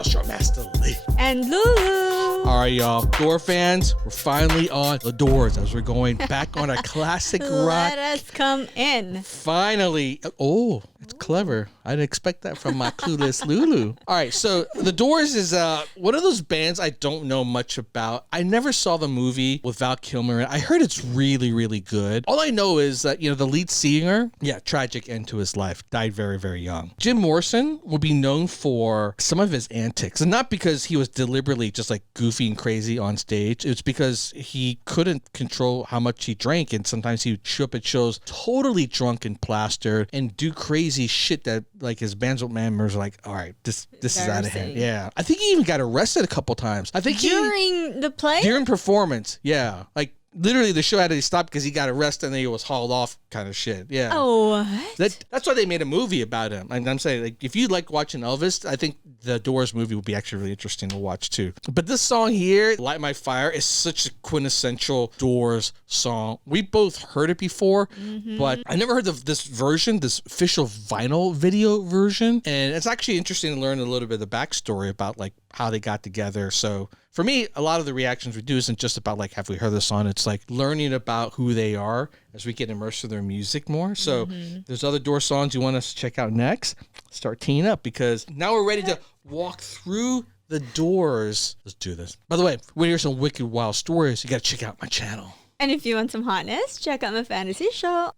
It's your Master Lee. And Lulu. All right, y'all. Door fans, we're finally on The Doors as we're going back on a classic rock. Let us come in. Finally. Oh, it's clever. I didn't expect that from my clueless Lulu. All right, so The Doors is one of those bands I don't know much about. I never saw the movie with Val Kilmer. I heard it's really, really good. All I know is that, the lead singer, tragic end to his life, died very, very young. Jim Morrison will be known for some of his antics, and not because he was deliberately just like goofy and crazy on stage. It's because he couldn't control how much he drank, and sometimes he would show up at shows totally drunk and plastered and do crazy shit that like his band members are like, all right, this is out of hand. Yeah, I think he even got arrested a couple times. I think during the play, during performance. Yeah, like. Literally, the show had to stop because he got arrested and then he was hauled off, kind of shit. Yeah. Oh, what? That's why they made a movie about him. And I'm saying, like, if you like watching Elvis, I think the Doors movie would be actually really interesting to watch too. But this song here, "Light My Fire," is such a quintessential Doors song. We both heard it before, but I never heard of this version, this official vinyl video version. And it's actually interesting to learn a little bit of the backstory about like how they got together. So for me, a lot of the reactions we do isn't just about like, have we heard this song? It's like learning about who they are as we get immersed in their music more. So there's other Doors songs you want us to check out next. Start teeing up because now we're ready to walk through the Doors. Let's do this. By the way, if you want to hear some wicked wild stories, you got to check out my channel. And if you want some hotness, check out my fantasy show.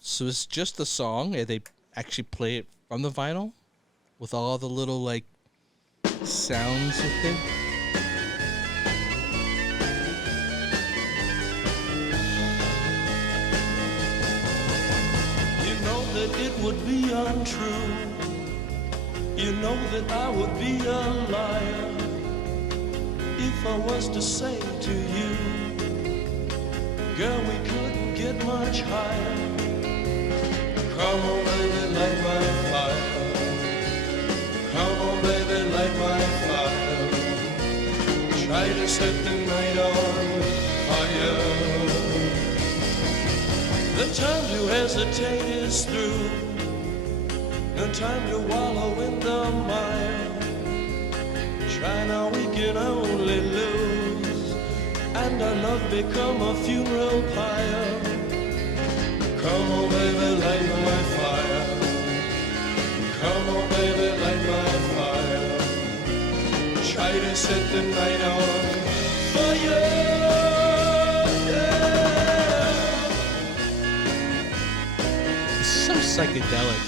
So it's just the song, and they actually play it from the vinyl with all the little like sounds with it. You know that it would be untrue. You know that I would be a liar if I was to say to you, girl, we couldn't get much higher. Come on, baby, light my fire. Come on, baby, light my fire. Try to set the night on fire. The time to hesitate is through. No time to wallow in the mire. Try now, we can only lose, and our love become a funeral pyre. Come on, baby, light my fire. Come on, baby, light my fire. Try to set the night on fire. Yeah. It's so psychedelic.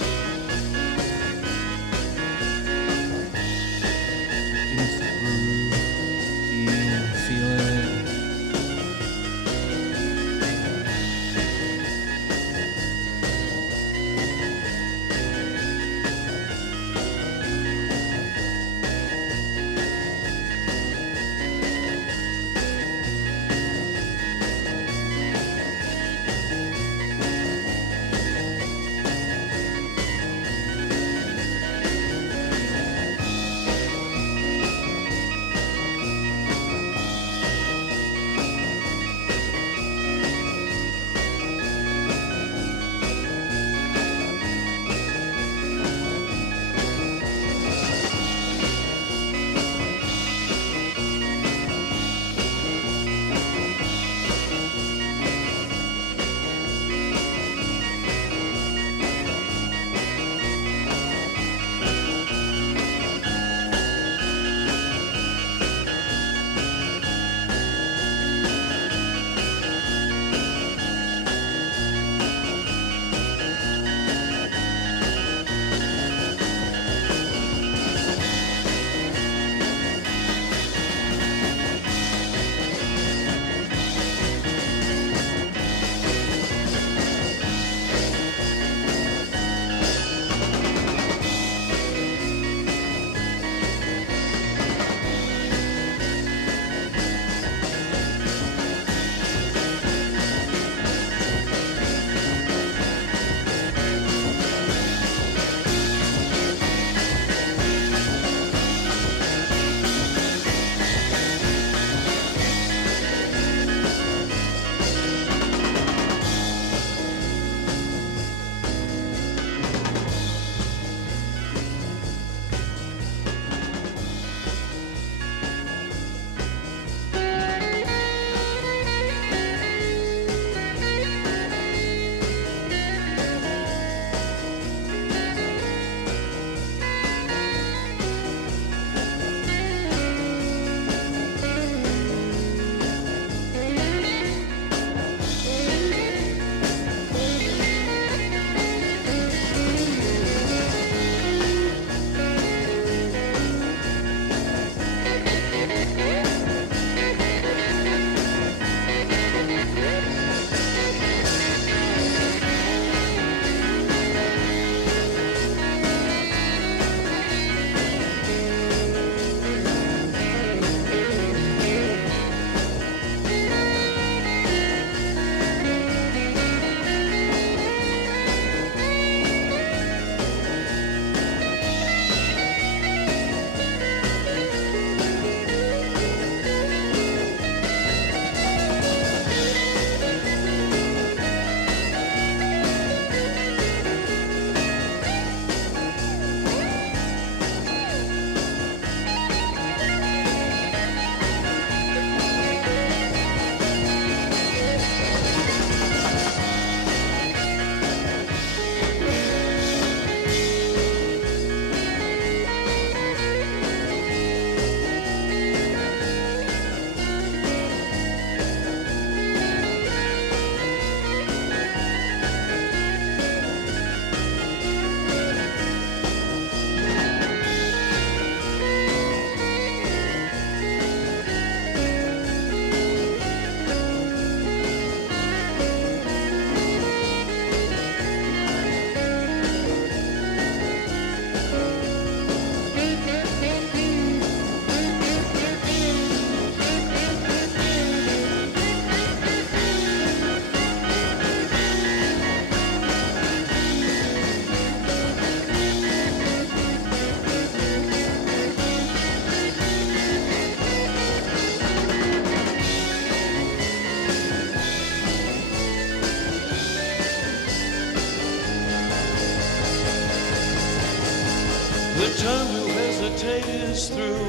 time to hesitate is through.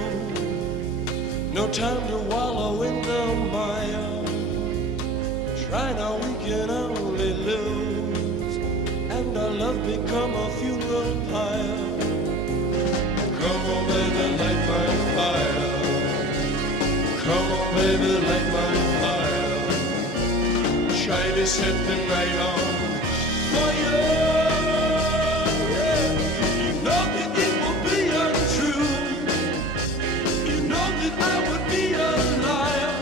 No time to wallow in the mire. Try now, we can only lose, and our love become a funeral pyre. Come on, baby, light my fire. Come on, baby, light my fire. Try to set the night on fire. Yeah. You know that it will be untrue. You know that I would be a liar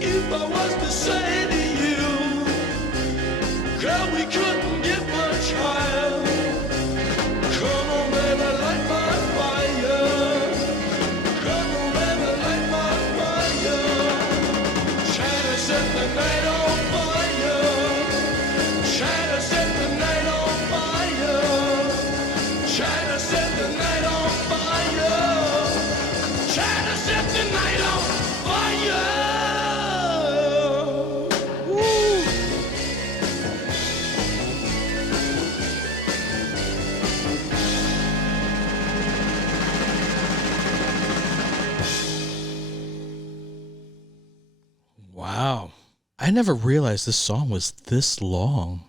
if I was to say to you, girl, we couldn't get much higher. Come on, baby, light my fire. Come on, baby, light my fire. Try to set the night on fire. Try to set the night on fire. Try to set the night on fire. Try to set the night on fire. Woo. Wow. I never realized this song was this long.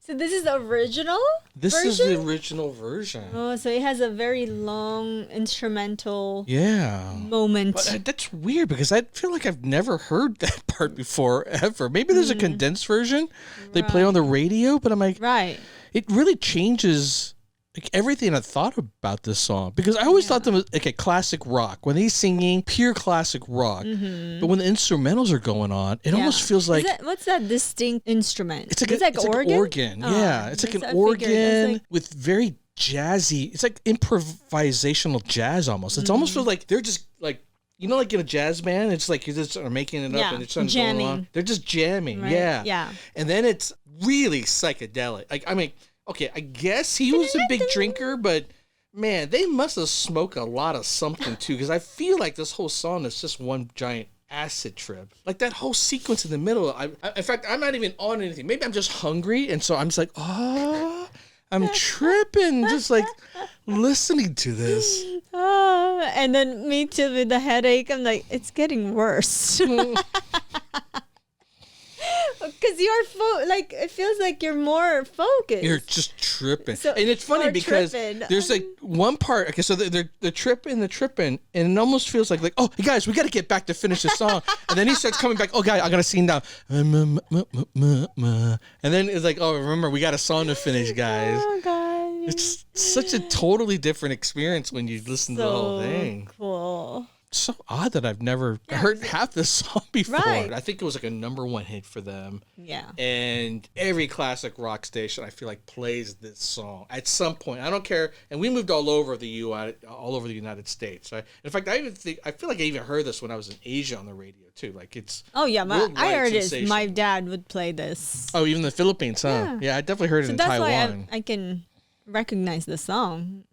So this is the original This version? is the original version. Oh, so it has a very long instrumental Yeah. moment. But that's weird because I feel like I've never heard that part before, ever. Maybe there's a condensed version they play on the radio, but I'm like, Right. it really changes like everything I thought about this song because I always thought them was like a classic rock when he's singing pure classic rock, but when the instrumentals are going on, it almost feels like What's that distinct instrument? it's like Is it it's organ? Like organ. Oh, Yeah, it's like an I figured. It's organ like- with very jazzy. It's like improvisational jazz almost. It almost feels like they're just like. You know, like in a jazz band, it's like you just are making it up Yeah, and it's going jamming. on. They're just jamming, Right, yeah. yeah. And then it's really psychedelic. Like, I mean, okay, I guess he was a big drinker, but man, they must have smoked a lot of something too, because I feel like this whole song is just one giant acid trip. Like that whole sequence in the middle. In fact, I'm not even on anything. Maybe I'm just hungry, and so I'm just like, oh, I'm tripping, just like listening to this. Oh, and then me too with the headache. I'm like, it's getting worse. Because you're like, it feels like you're more focused. You're just tripping. So- and it's funny or because tripping. there's like one part. Okay, so they're tripping, and it almost feels like, oh, hey guys, we got to get back to finish the song. And then he starts coming back. Oh, guy, I got to sing now. And then it's like, oh, remember, we got a song to finish, guys. Oh God. It's such a totally different experience when you listen to the whole thing. Cool. It's so odd that I've never heard half this song before. Right. I think it was like a #1 hit for them. Yeah. And every classic rock station, I feel like, plays this song at some point. I don't care. And we moved all over the United States. In fact, I feel like I even heard this when I was in Asia on the radio too. Like it's Oh yeah, worldwide I heard it. sensation. My dad would play this. Oh, even the Philippines, huh? Yeah, I definitely heard it So in that's Taiwan. why I can recognize the song.